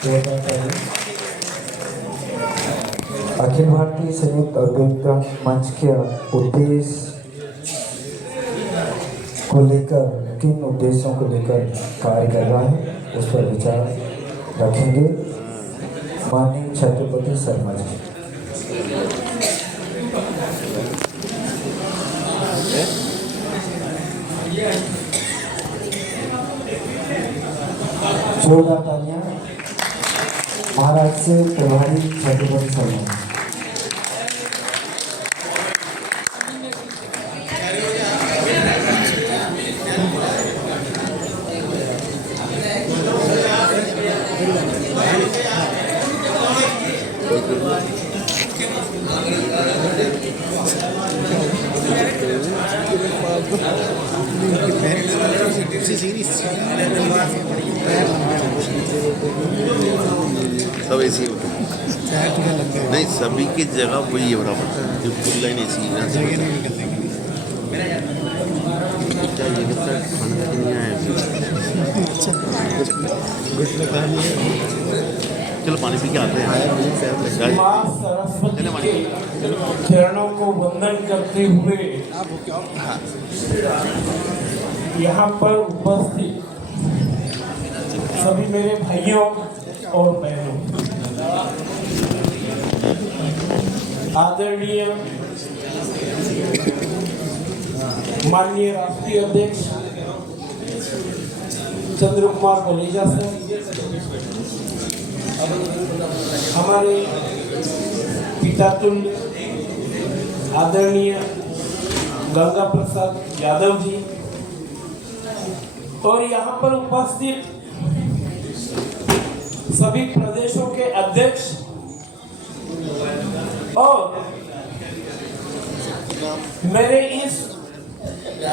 अखिल भारतीय संयुक्त औद्योगिक मंच के उद्देश्य को लेकर, किन उद्देश्यों को लेकर कार्य कर रहा है, उस पर विचार रखेंगे माननीय छत्रपति शर्मा जी। जोरदार तालियां महाराज से प्रभारी छत्रपति शर्मा। सब ऐसी नहीं, सभी की जगह वही है बराबर, जो फुल लाइन ऐसी चलो पानी पी के आते हैं। मां सरस्वती के चरणों को वंदन करते हुए यहाँ पर उपस्थित सभी मेरे भाइयों और बहनों, आदरणीय माननीय राष्ट्रीय अध्यक्ष चंद्र कुमार बलेजा सर, हमारे पितातुल्य आदरणीय गंगा प्रसाद यादव जी, और यहाँ पर उपस्थित सभी प्रदेशों के अध्यक्ष और मेरे इस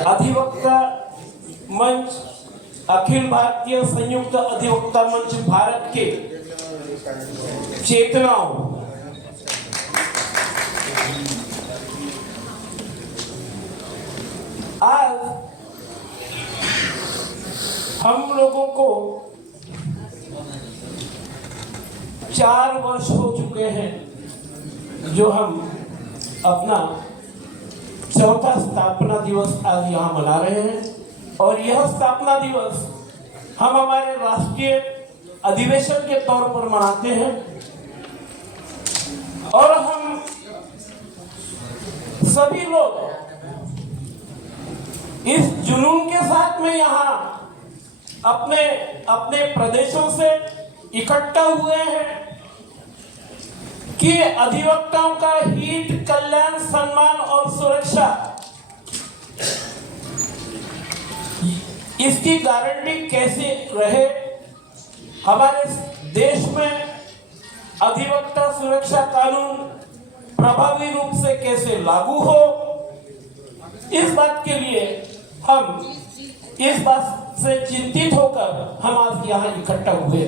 अधिवक्ता मंच, अखिल भारतीय संयुक्त अधिवक्ता मंच भारत के चेतनाओं, आज हम लोगों को 4 वर्ष हो चुके हैं जो हम अपना चौथा स्थापना दिवस आज यहाँ मना रहे हैं, और यह स्थापना दिवस हम हमारे राष्ट्रीय अधिवेशन के तौर पर मनाते हैं, और हम सभी लोग इस जुनून के साथ में यहाँ अपने अपने प्रदेशों से इकट्ठा हुए हैं कि अधिवक्ताओं का हित, कल्याण, सम्मान और सुरक्षा, इसकी गारंटी कैसे रहे, हमारे देश में अधिवक्ता सुरक्षा कानून प्रभावी रूप से कैसे लागू हो, इस बात के लिए हम इस बात से चिंतित होकर हम आज यहाँ इकट्ठा हुए।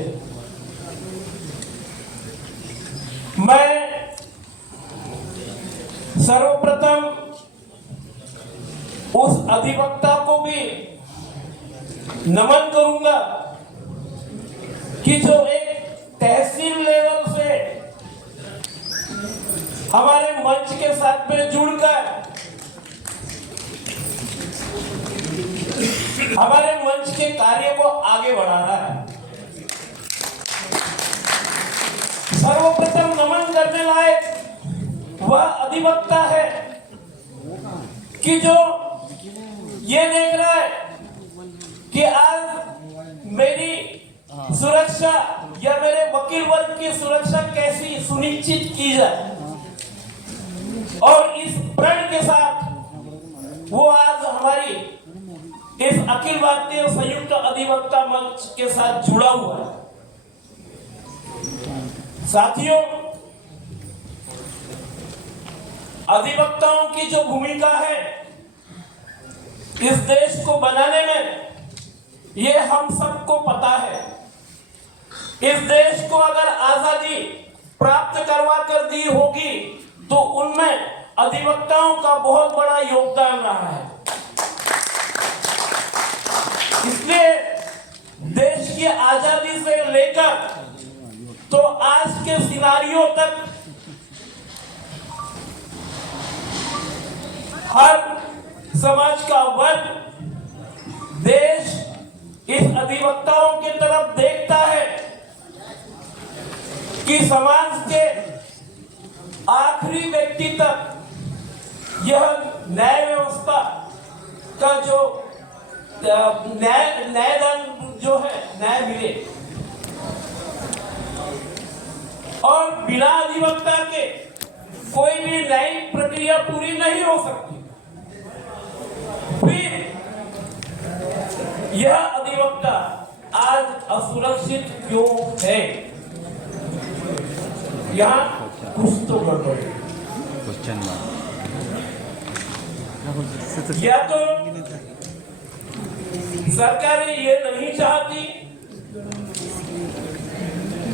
मैं सर्वप्रथम उस अधिवक्ता को भी नमन करूंगा कि जो एक तहसील लेवल से हमारे मंच के साथ में जुड़कर हमारे मंच के कार्य को आगे बढ़ा रहा है। सर्वप्रथम नमन करने लायक वह अधिवक्ता है कि जो ये देख रहा है कि आज मेरी सुरक्षा या मेरे वकील वर्ग की सुरक्षा कैसी सुनिश्चित की जाए, और इस प्रण के साथ वो आज हमारी इस अखिल भारतीय संयुक्त अधिवक्ता मंच के साथ जुड़ा हुआ है। साथियों, अधिवक्ताओं की जो भूमिका है इस देश को बनाने में, ये हम सबको पता है। इस देश को अगर आजादी प्राप्त करवा कर दी होगी तो उनमें अधिवक्ताओं का बहुत बड़ा योगदान रहा है। इसलिए देश की आजादी से लेकर आज के सिनारियों तक हर समाज का वर्ग देश इस अधिवक्ताओं की तरफ देखता है कि समाज के आखिरी व्यक्ति तक यह न्याय व्यवस्था का जो न्यायदान जो है न्याय मिले, और बिना अधिवक्ता के कोई भी न्यायिक प्रक्रिया पूरी नहीं हो सकती। फिर यह अधिवक्ता आज असुरक्षित क्यों है? यहाँ कुछ तो गड़बड़ है। या तो सरकार ये नहीं चाहती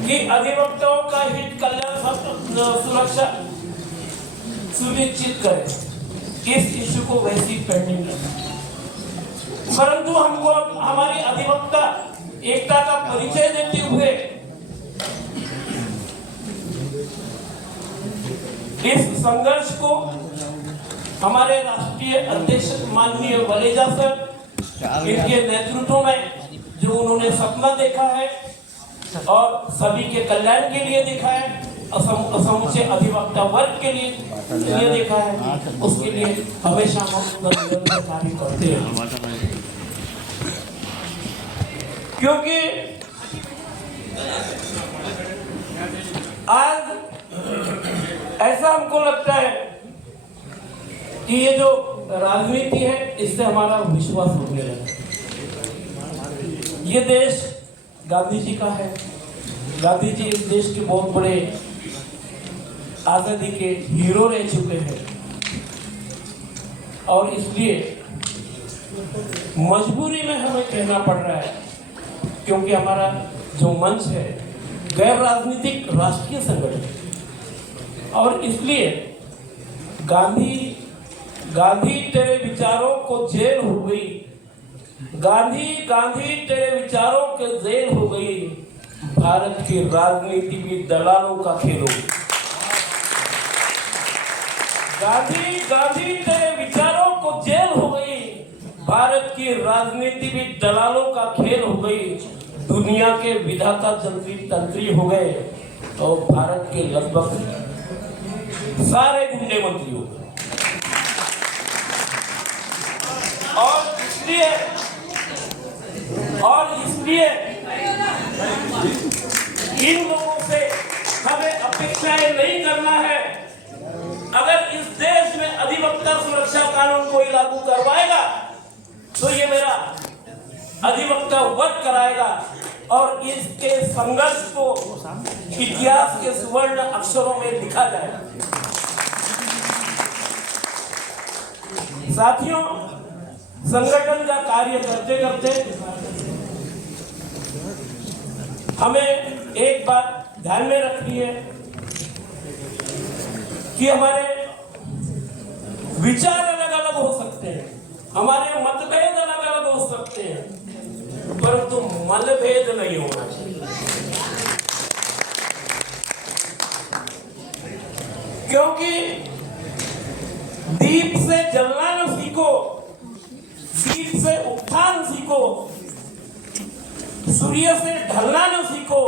कि अधिवक्ताओं का हित कल्याण सुरक्षा सुनिश्चित करे, इस इश्यू को वैसी पेंडिंग है। परंतु हमको हमारी अधिवक्ता एकता का परिचय देते हुए इस संघर्ष को हमारे राष्ट्रीय अध्यक्ष माननीय वलेजा सर इनके नेतृत्व में जो उन्होंने सपना देखा है और सभी के कल्याण के लिए देखा है, समूचे अधिवक्ता वर्ग के लिए देखा है, उसके लिए हमेशा हम निरंतर कार्य करते हैं। क्योंकि आज ऐसा हमको लगता है कि ये जो राजनीति है इससे हमारा विश्वास उठने लगा। ये देश गांधी जी का है। गांधी जी इस देश के बहुत बड़े आजादी के हीरो रह चुके हैं, और इसलिए मजबूरी में हमें कहना पड़ रहा है, क्योंकि हमारा जो मंच है गैर राजनीतिक राष्ट्रीय संगठन, और इसलिए गांधी तेरे विचारों को जेल हो गई, गांधी तेरे विचारों के जेल हो गई, भारत की राजनीति भी दलालों का खेल हो गई। गांधी तेरे विचारों को जेल हो गई, भारत की राजनीति भी दलालों का खेल हो गई, दुनिया के विधाता तंत्री हो गए और भारत के लगभग सारे गुंडे मंत्री हो गए। और इसलिए इन लोगों से हमें अपेक्षाएं नहीं करना है। अगर इस देश में अधिवक्ता सुरक्षा कानून कोई लागू करवाएगा तो ये मेरा अधिवक्ता वर्ग कराएगा, और इसके संघर्ष को इतिहास के सुवर्ण अक्षरों में लिखा जाएगा। साथियों, संगठन का कार्य करते करते हमें एक बात ध्यान में रखनी है कि हमारे विचार अलग अलग हो सकते हैं, हमारे मतभेद अलग अलग हो सकते हैं, परंतु मनभेद नहीं होना चाहिए। क्योंकि दीप से जलना न सीखो, दीप से उत्थान सीखो, सूर्य से ढलना न सीखो,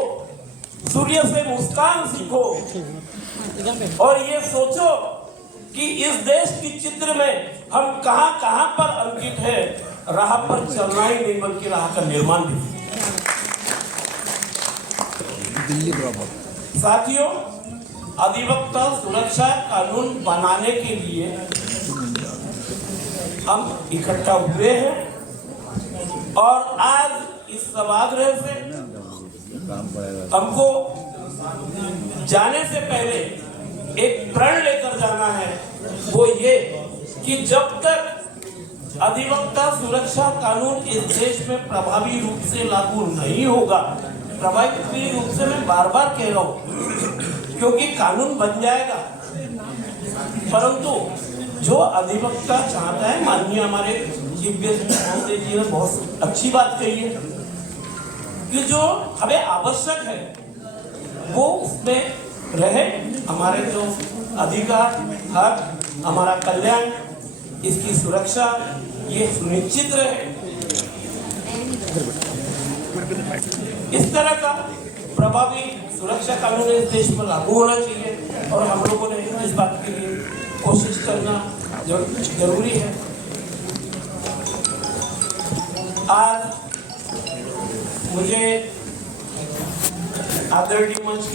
सूर्य से मुस्कान सीखो, और ये सोचो कि इस देश की चित्र में हम कहां पर अंकित है। राह पर चलना ही नहीं बल्कि राह का निर्माण भी। साथियों, अधिवक्ता सुरक्षा कानून बनाने के लिए हम इकट्ठा हुए हैं, और आज इस सभागृह से हमको जाने से पहले एक प्रण लेकर जाना है, वो ये कि जब तक अधिवक्ता सुरक्षा कानून इस देश में प्रभावी रूप से लागू नहीं होगा, प्रभावी रूप से मैं बार बार कह रहा हूं, क्योंकि कानून बन जाएगा, परंतु जो अधिवक्ता चाहता है, माननीय हमारे चीफ गेस्ट महोदय जी ने बहुत अच्छी बात कही है कि जो हमें आवश्यक है वो उसमें रहे, हमारे जो अधिकार, हक, हमारा कल्याण, इसकी सुरक्षा ये सुनिश्चित रहे। इस तरह का प्रभावी सुरक्षा कानून इस देश में लागू होना चाहिए और हम लोगों ने इस बात के लिए कोशिश करना जरूरी है। आज मुझे आदरणीय मंच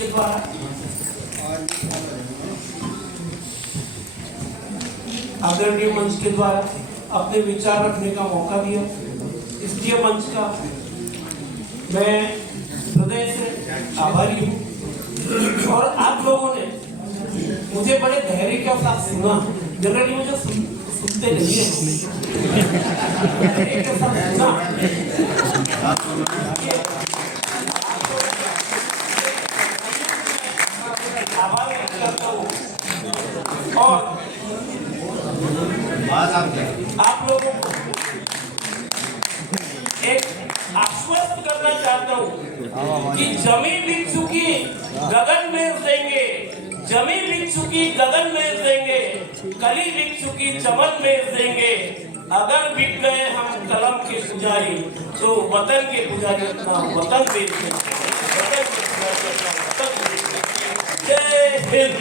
के द्वारा अपने विचार रखने का मौका दिया, इसलिए मंच का मैं हृदय से आभारी हूँ। और आप लोगों ने मुझे बड़े धैर्य के साथ सुना, जनरली मुझे सुनते नहीं है, धैर्य के साथ सुना। आभार व्यक्त करता हूँ और आप लोगों को एक आश्वस्त करना चाहता हूँ कि जमीन बिक चुकी गगन में देंगे, जमीन बिक चुकी गगन में देंगे, कली बिक चुकी चमन में देंगे। अगर बिक गए हम कलम के पुजारी तो वतन के पुजारी अपना वतन बेच देंगे। जय हिंद।